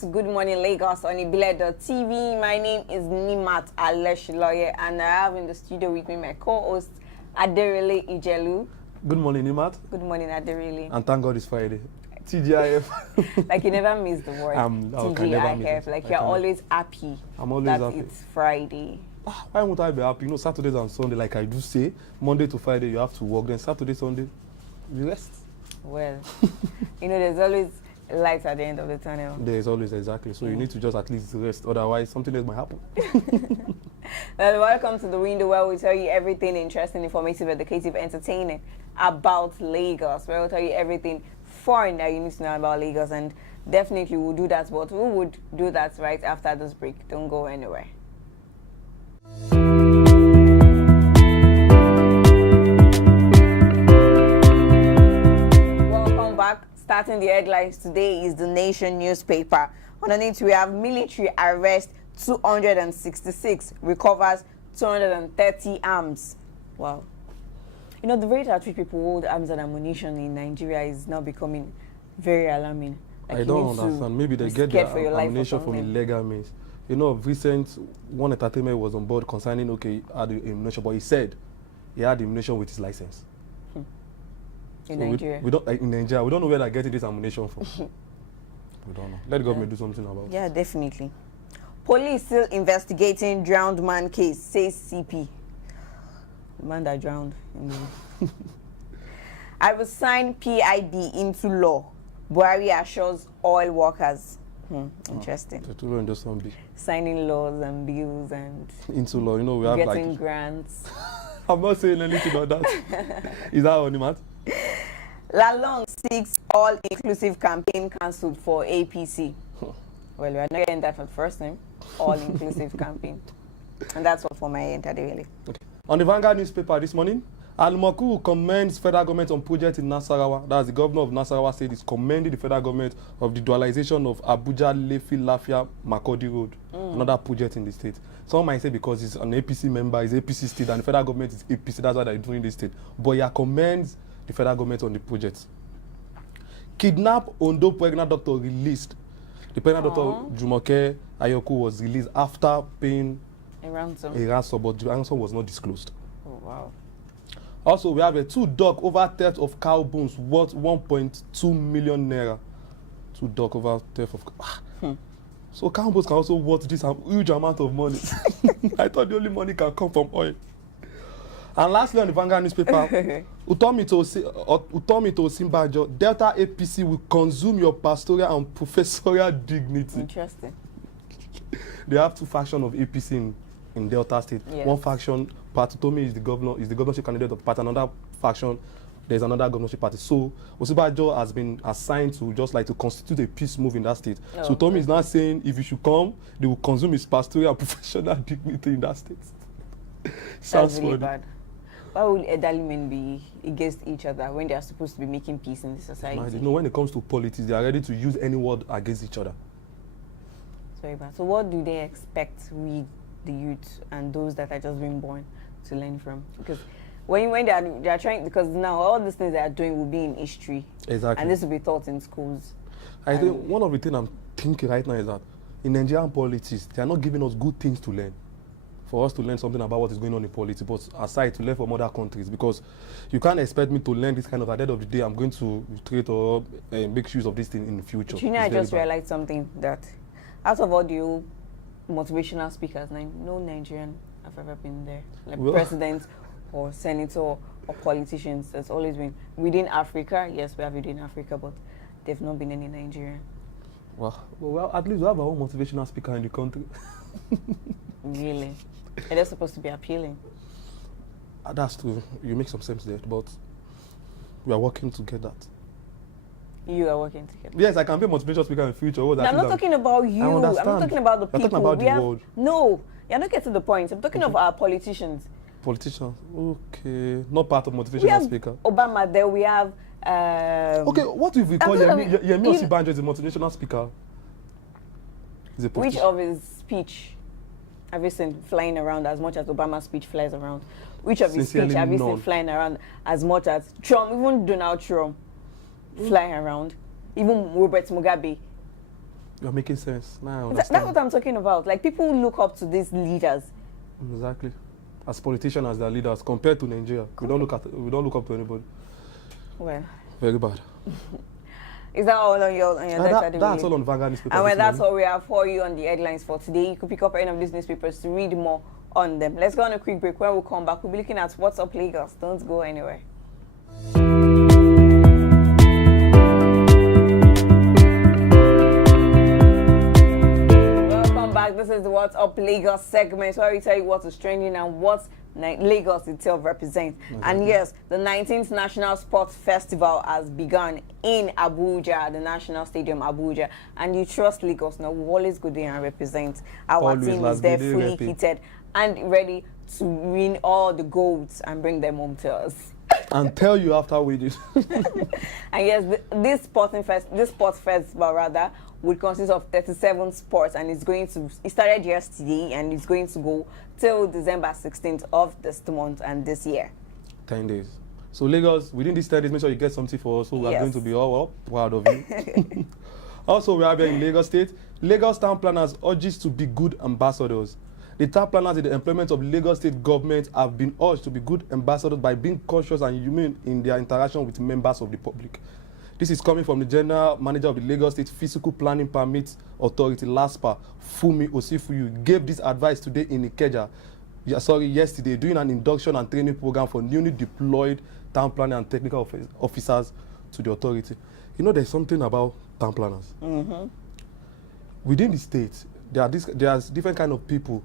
to Good Morning Lagos on Ibile.tv. My name is Nimat Aleshiloye, and I have in the studio with me my co-host Aderele Ijelu. Good morning, Nimat. Good morning, Aderele. And thank God it's Friday. TGIF. Like you never miss the word. TGIF. Like you're always happy. I'm always that happy. It's Friday. Why won't I be happy? You know, Saturdays and Sunday, like I do say, Monday to Friday you have to work. Then Saturday, Sunday, you rest. Well, you know, there's always light at the end of the tunnel. There is always, exactly. So you need to just at least rest. Otherwise, something else might happen. Well, welcome to the window where we tell you everything interesting, informative, educative, entertaining about Lagos. Where we'll tell you everything foreign that you need to know about Lagos, and definitely we'll do that. But we would do that right after this break. Don't go anywhere. Welcome back. Starting the headlines today is the Nation newspaper. Underneath we have military arrest 266, recovers 230 arms. Wow. You know, the rate at which people hold arms and ammunition in Nigeria is now becoming very alarming. Like I don't understand. Maybe they get their ammunition from illegal means. You know, recent one entertainment was on board concerning, okay, he had the ammunition, but he said he had the ammunition with his license. In Nigeria? We don't, in Nigeria, we don't know where they're getting this ammunition from. We don't know. Let the government do something about it. Yeah, definitely. Police still investigating drowned man case, says CP. The man that drowned. I will sign PIB into law. Buhari assures oil workers. Interesting. Signing laws and bills and into law, you know, we have getting like grants. I'm not saying anything about that. Is that only Matt? Lalong seeks all-inclusive campaign cancelled for APC. Well, we are not getting that for the first time. All-inclusive campaign. And that's all for my end, really. Okay. On the Vanguard newspaper this morning, Al-Maku commends federal government on project in Nasarawa. That's the governor of Nasarawa said is commending the federal government of the dualization of Abuja, Lefi, Lafia, Makodi Road. Another project in the state. Some might say because he's an APC member, he's APC state, and the federal government is APC, that's why they're doing this state. But he commends the federal government on the project. Kidnap Ondo pregnant doctor released. The pregnant doctor, Jumoke Ayoku, was released after paying a ransom, but the ransom was not disclosed. Oh, wow. Also, we have a 2 dog over theft of cow bones worth 1.2 million naira. 2 dog over theft of So cow bones can also worth this huge amount of money. I thought the only money can come from oil. And lastly, on the Vanguard newspaper, Utomi to Simbajo, Delta APC will consume your pastoral and professorial dignity. Interesting. They have 2 factions of APC in Delta State. Yes. One faction, Party Tomi is the governorship candidate of the party. Another faction, there's another governorship party. So Osibajo has been assigned to just like to constitute a peace move in that state. Oh, so Tomi is now saying if you should come, they will consume his pastoral and professional dignity in that state. Sounds really bad. Why would elderly men be against each other when they are supposed to be making peace in the society? You know, when it comes to politics, they are ready to use any word against each other. Very bad. So what do they expect we, the youth, and those that are just being born to learn from? Because when they are trying, because now all these things they are doing will be in history. Exactly. And this will be taught in schools. I think one of the things I'm thinking right now is that in Nigerian politics, they are not giving us good things to learn. For us to learn something about what is going on in politics, but aside to learn from other countries, because you can't expect me to learn this kind of, at the end of the day, I'm going to treat or make use of this thing in the future. You know, I just realized something, that out of all the motivational speakers, no Nigerian have ever been there. Like president or senator or politicians, that's always been within Africa. Yes, we have within Africa, but there've not been any Nigerian. Well, at least we have our own motivational speaker in the country. Really? It is supposed to be appealing. That's true. You make some sense there, but we are working to get that. You are working together. Yes, I can be a motivational speaker in the future. No, I'm not talking about you. I'm not talking about the people. I'm talking about the world. No, you're not getting the point. I'm talking of our politicians. Politicians? Okay. Not part of motivational speaker. Obama, there we have... okay, what if we call Yemi Osibanjo as a motivational speaker? Which of his speech have you seen flying around as much as Obama's speech flies around? Which of his speech have you seen flying around as much as Trump, even Donald Trump, flying around? Even Robert Mugabe. You're making sense. Now I That's understand. what I'm talking about. Like, people look up to these leaders. Exactly. As politicians, as their leaders, compared to Nigeria, we don't look up to anybody. Well, Very bad. is that all on your That's all on Vanguard newspaper. And well, this that's morning. all we have for you on the headlines for today. You could pick up any of these newspapers to read more on them. Let's go on a quick break. When we come back, we'll be looking at what's up Lagos. Don't go anywhere. Welcome back. This is the What's Up Lagos segment where we tell you what is trending and what Lagos itself represents. And yes, the 19th National Sports Festival has begun in Abuja, the National Stadium Abuja. And you trust Lagos now. We always go there and represent. Our Always, team last is there day, fully happy. kitted and ready to win all the golds and bring them home to us. And tell you after we did. And yes, this sports festival rather would consist of 37 sports, and it started yesterday and it's going to go till December 16th of this month and this year. 10 days. So Lagos, within these 10 days, make sure you get something for us. So we are Yes. going to be all up, proud of you. Also, we are here in Lagos State. Lagos town planners urges to be good ambassadors. The town planners in the employment of Lagos State government have been urged to be good ambassadors by being cautious and humane in their interaction with members of the public. This is coming from the General Manager of the Lagos State Physical Planning Permit Authority, LASPA, Fumi Osifuyu, gave this advice today in Ikeja. Yesterday, doing an induction and training program for newly deployed town planning and technical officers to the authority. You know, there's something about town planners. Within the state, there's different kind of people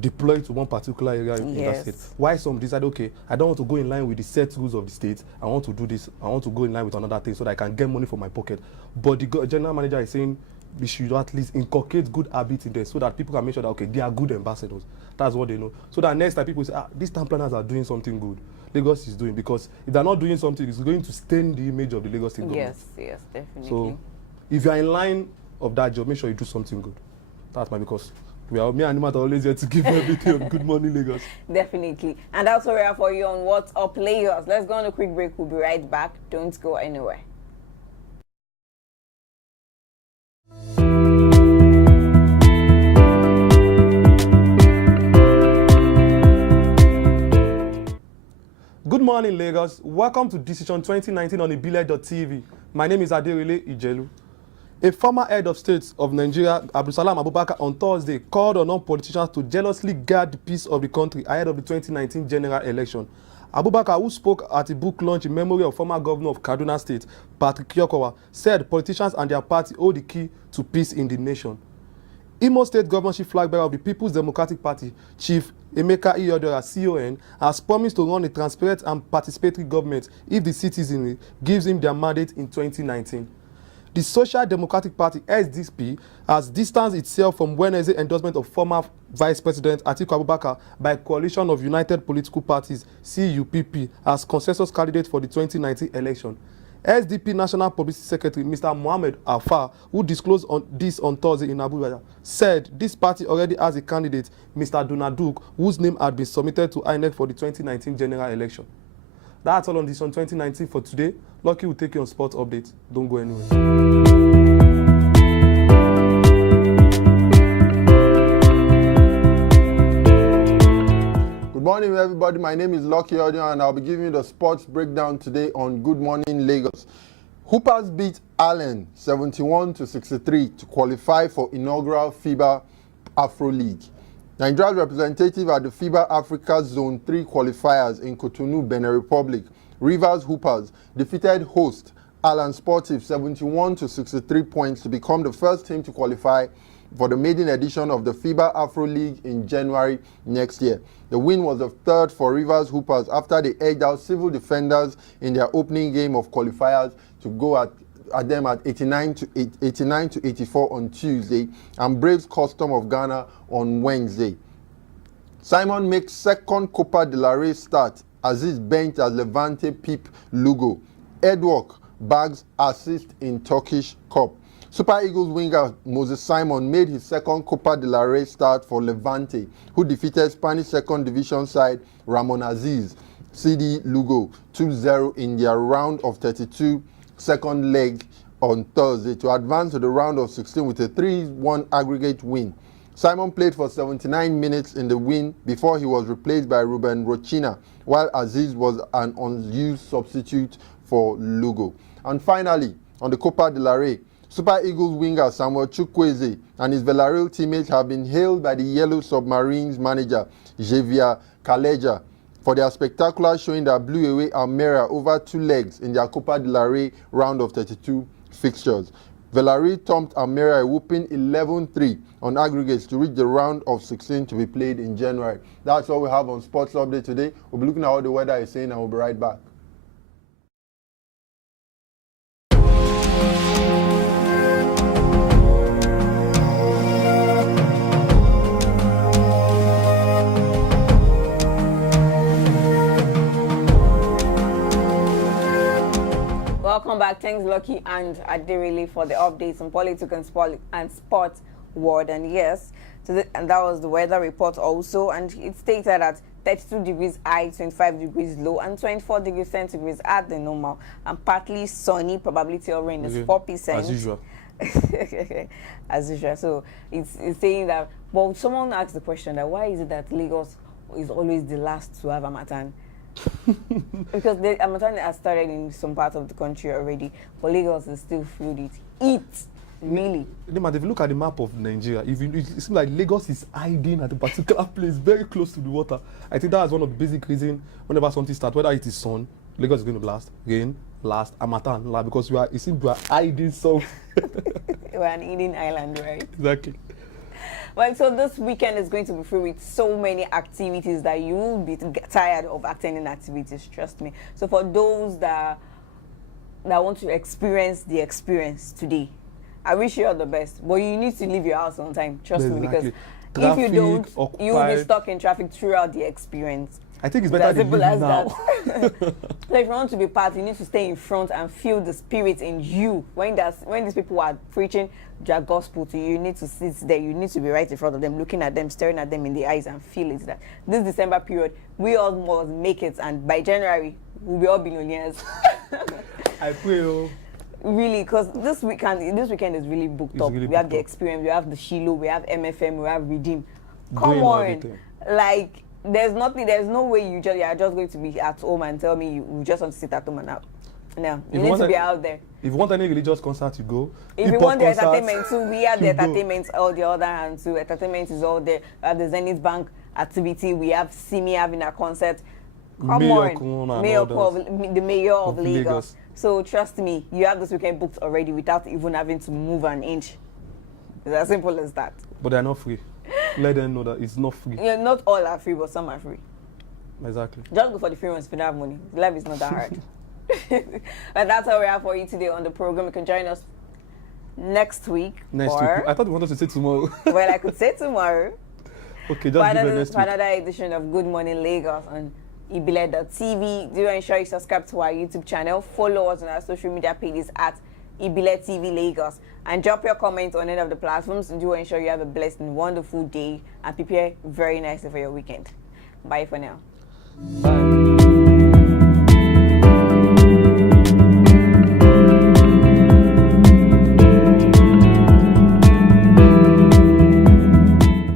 deployed to one particular area in that state. Why some decide, okay, I don't want to go in line with the set rules of the state. I want to do this. I want to go in line with another thing so that I can get money from my pocket. But the general manager is saying we should at least inculcate good habits in there so that people can make sure that, okay, they are good ambassadors. That's what they know. So that next time people say, these town planners are doing something good. Lagos is doing, because if they're not doing something, it's going to stain the image of the Lagos State government. Yes, definitely. So if you're in line of that job, make sure you do something good. That's my, because me and Nimat are always here to give everything on Good Morning Lagos. Definitely. And that's what we have for you on What's Up Lagos. Let's go on a quick break. We'll be right back. Don't go anywhere. Good morning, Lagos. Welcome to Decision 2019 on Ibile.tv. My name is Aderele Ijelu. A former head of state of Nigeria, Abdulsalam Abubakar, on Thursday called on non-politicians to jealously guard the peace of the country ahead of the 2019 general election. Abubakar, who spoke at a book launch in memory of former governor of Kaduna State, Patrick Kyokowa, said politicians and their party hold the key to peace in the nation. Imo State governorship flag bearer of the People's Democratic Party, Chief Emeka Iyodera, CON, has promised to run a transparent and participatory government if the citizenry gives him their mandate in 2019. The Social Democratic Party, SDP, has distanced itself from Wednesday's endorsement of former Vice President Atiku Abubakar by a coalition of United Political Parties, CUPP, as consensus candidate for the 2019 election. SDP National Publicity Secretary Mr. Mohammed Afar, who disclosed this on Thursday in Abuja, said this party already has a candidate, Mr. Donaduk, whose name had been submitted to INEC for the 2019 general election. That's all on this on 2019 for today. Lucky will take you on sports updates. Don't go anywhere. Good morning, everybody. My name is Lucky Audio, and I'll be giving you the sports breakdown today on Good Morning Lagos. Hoopers beat Allen 71-63 to qualify for inaugural FIBA Afro League. Nigeria's representative at the FIBA Africa Zone 3 qualifiers in Cotonou, Benin Republic, Rivers Hoopers, defeated host Allen Sportive 71-63 points to become the first team to qualify for the maiden edition of the FIBA Afro League in January next year. The win was the third for Rivers Hoopers after they egged out Civil Defenders in their opening game of qualifiers to go at them at 89-84 on Tuesday, and Braves Custom of Ghana on Wednesday. Simon makes second Copa del Rey start as he's benched as Levante Pep Lugo. Edwork bags assist in Turkish Cup. Super Eagles winger Moses Simon made his second Copa del Rey start for Levante, who defeated Spanish second division side Ramon Aziz CD Lugo 2-0 in their round of 32 second leg on Thursday to advance to the round of 16 with a 3-1 aggregate win. Simon played for 79 minutes in the win before he was replaced by Ruben Rochina, while Aziz was an unused substitute for Lugo. And finally, on the Copa del Rey, Super Eagles winger Samuel Chukwueze and his Villarreal teammates have been hailed by the Yellow Submarines manager Javier Calleja for their spectacular showing that blew away Almeria over 2 legs in their Copa del Rey round of 32 fixtures. Villarreal thumped Almeria a whooping 11-3 on aggregates to reach the round of 16 to be played in January. That's all we have on Sports Update today. We'll be looking at what the weather is saying and we'll be right back. Welcome back. Thanks, Lucky and Adirili, for the updates on politics and sports world. And yes, and that was the weather report also. And it stated that 32 degrees high, 25 degrees low, and 24 degrees centigrade at the normal. And partly sunny, probability of rain is 4%. As usual. As usual. So it's saying that, well, someone asked the question that why is it that Lagos is always the last to have Harmattan? Because the Harmattan has started in some parts of the country already, but Lagos is still fluid. Really. If you look at the map of Nigeria, it seems like Lagos is hiding at a particular place very close to the water. I think that's one of the basic reasons whenever something starts, whether it is sun, Lagos is going to blast, rain, last, Harmattan, because it seems we are hiding some. We're an Indian island, right? Exactly. Well, so this weekend is going to be free with so many activities that you will be tired of attending activities, trust me. So for those that want to experience the experience today, I wish you all the best. But you need to leave your house on time, trust me, because traffic, if you don't, occupied. you will be stuck in traffic throughout the experience. I think it's better than leave now. So if you want to be part, you need to stay in front and feel the spirit in you. When these people are preaching their gospel to you, you need to sit there. You need to be right in front of them, looking at them, staring at them in the eyes, and feel it. That this December period, we all must make it, and by January, we'll be all billionaires. I pray. Really, because this weekend is really booked up. Really we have booked the up. Experience, we have the Shiloh, we have MFM, we have Redeem. Going Come on, everything. like there's no way you are just going to be at home and tell me you just want to sit at home and out. No, you need to be out there. If you want any religious concert, you go. If you want the entertainment too, we have the entertainment all the other hand too. Entertainment is all there. We have the Zenith Bank activity. We have Simi having a concert. Come on, the mayor of Lagos. So trust me, you have this weekend booked already without even having to move an inch. It's as simple as that. But they're not free. Let them know that it's not free. Yeah, not all are free, but some are free. Exactly. Just go for the free ones if you don't have money. Life is not that hard. But that's all we have for you today on the program. You can join us next week. Next week. I thought you wanted to say tomorrow. Well, I could say tomorrow. Okay, just give it next week. Another edition of Good Morning Lagos on Ibile.tv. Do ensure you subscribe to our YouTube channel. Follow us on our social media pages at Ibile TV Lagos. And drop your comments on any of the platforms. Do ensure you have a blessed and wonderful day and prepare very nicely for your weekend. Bye for now. Bye.